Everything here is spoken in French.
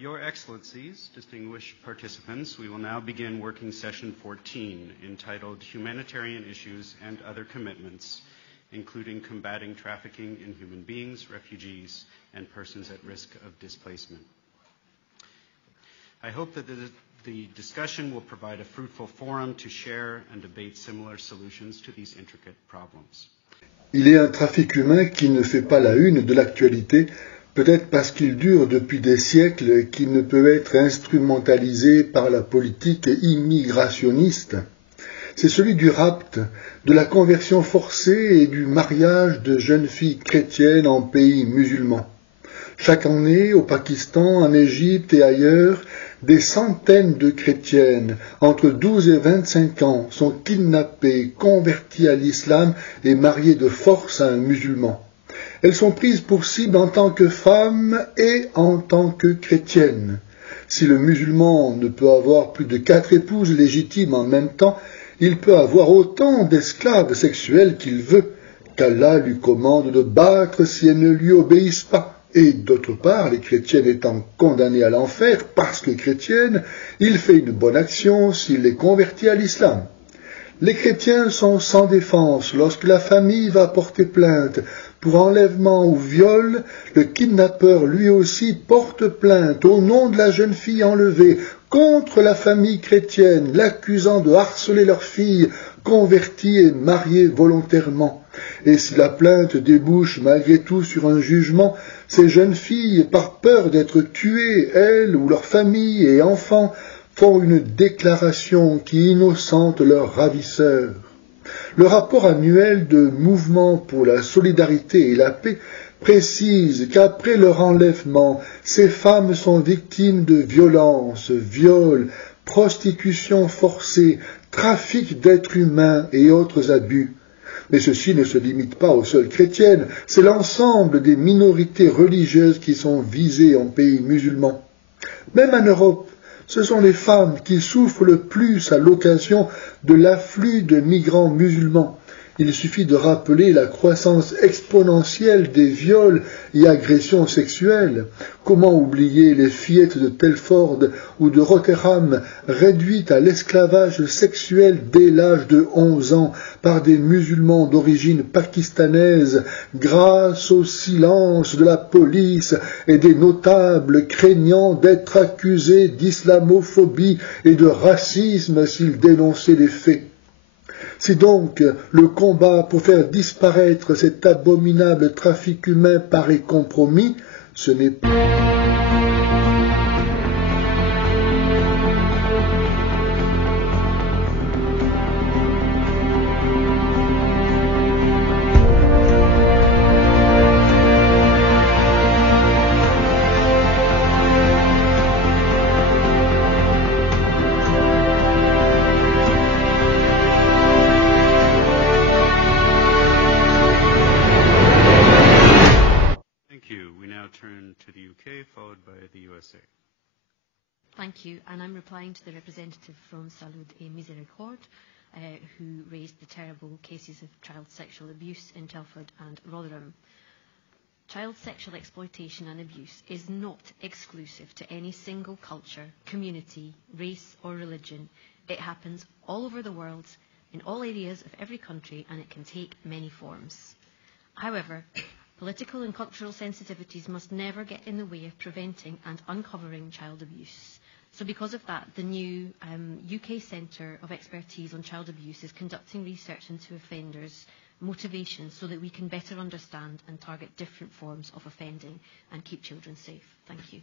Your Excellencies, distinguished participants, we will now begin working session 14, entitled Humanitarian Issues and Other Commitments, including combating trafficking in human beings, refugees, and persons at risk of displacement. I hope that the discussion will provide a fruitful forum to share and debate similar solutions to these intricate problems. Il est un trafic humain qui ne fait pas la une de l'actualité, peut-être parce qu'il dure depuis des siècles et qu'il ne peut être instrumentalisé par la politique immigrationniste. C'est celui du rapt, de la conversion forcée et du mariage de jeunes filles chrétiennes en pays musulmans. Chaque année, au Pakistan, en Égypte et ailleurs, des centaines de chrétiennes, entre 12 et 25 ans, sont kidnappées, converties à l'islam et mariées de force à un musulman. Elles sont prises pour cible en tant que femmes et en tant que chrétiennes. Si le musulman ne peut avoir plus de 4 épouses légitimes en même temps, il peut avoir autant d'esclaves sexuels qu'il veut, qu'Allah lui commande de battre si elles ne lui obéissent pas. Et d'autre part, les chrétiennes étant condamnées à l'enfer parce que chrétiennes, il fait une bonne action s'il les convertit à l'islam. Les chrétiens sont sans défense. Lorsque la famille va porter plainte pour enlèvement ou viol, le kidnappeur lui aussi porte plainte au nom de la jeune fille enlevée contre la famille chrétienne, l'accusant de harceler leur fille, convertie et mariée volontairement. Et si la plainte débouche malgré tout sur un jugement, ces jeunes filles, par peur d'être tuées, elles ou leurs familles et enfants, font une déclaration qui innocente leurs ravisseurs. Le rapport annuel de Mouvement pour la solidarité et la paix précise qu'après leur enlèvement, ces femmes sont victimes de violences, viols, prostitution forcée, trafic d'êtres humains et autres abus. Mais ceci ne se limite pas aux seules chrétiennes, c'est l'ensemble des minorités religieuses qui sont visées en pays musulmans. Même en Europe, ce sont les femmes qui souffrent le plus à l'occasion de l'afflux de migrants musulmans. Il suffit de rappeler la croissance exponentielle des viols et agressions sexuelles. Comment oublier les fillettes de Telford ou de Rotherham réduites à l'esclavage sexuel dès l'âge de 11 ans par des musulmans d'origine pakistanaise grâce au silence de la police et des notables craignant d'être accusés d'islamophobie et de racisme s'ils dénonçaient les faits. Si donc le combat pour faire disparaître cet abominable trafic humain paraît compromis, ce n'est pas... to the UK, followed by the USA. Thank you, and I'm replying to the representative from Salud et Miséricorde, who raised the terrible cases of child sexual abuse in Telford and Rotherham. Child sexual exploitation and abuse is not exclusive to any single culture, community, race or religion. It happens all over the world, in all areas of every country, and it can take many forms. However, political and cultural sensitivities must never get in the way of preventing and uncovering child abuse. So because of that, the new UK Centre of Expertise on Child Abuse is conducting research into offenders' motivations so that we can better understand and target different forms of offending and keep children safe. Thank you.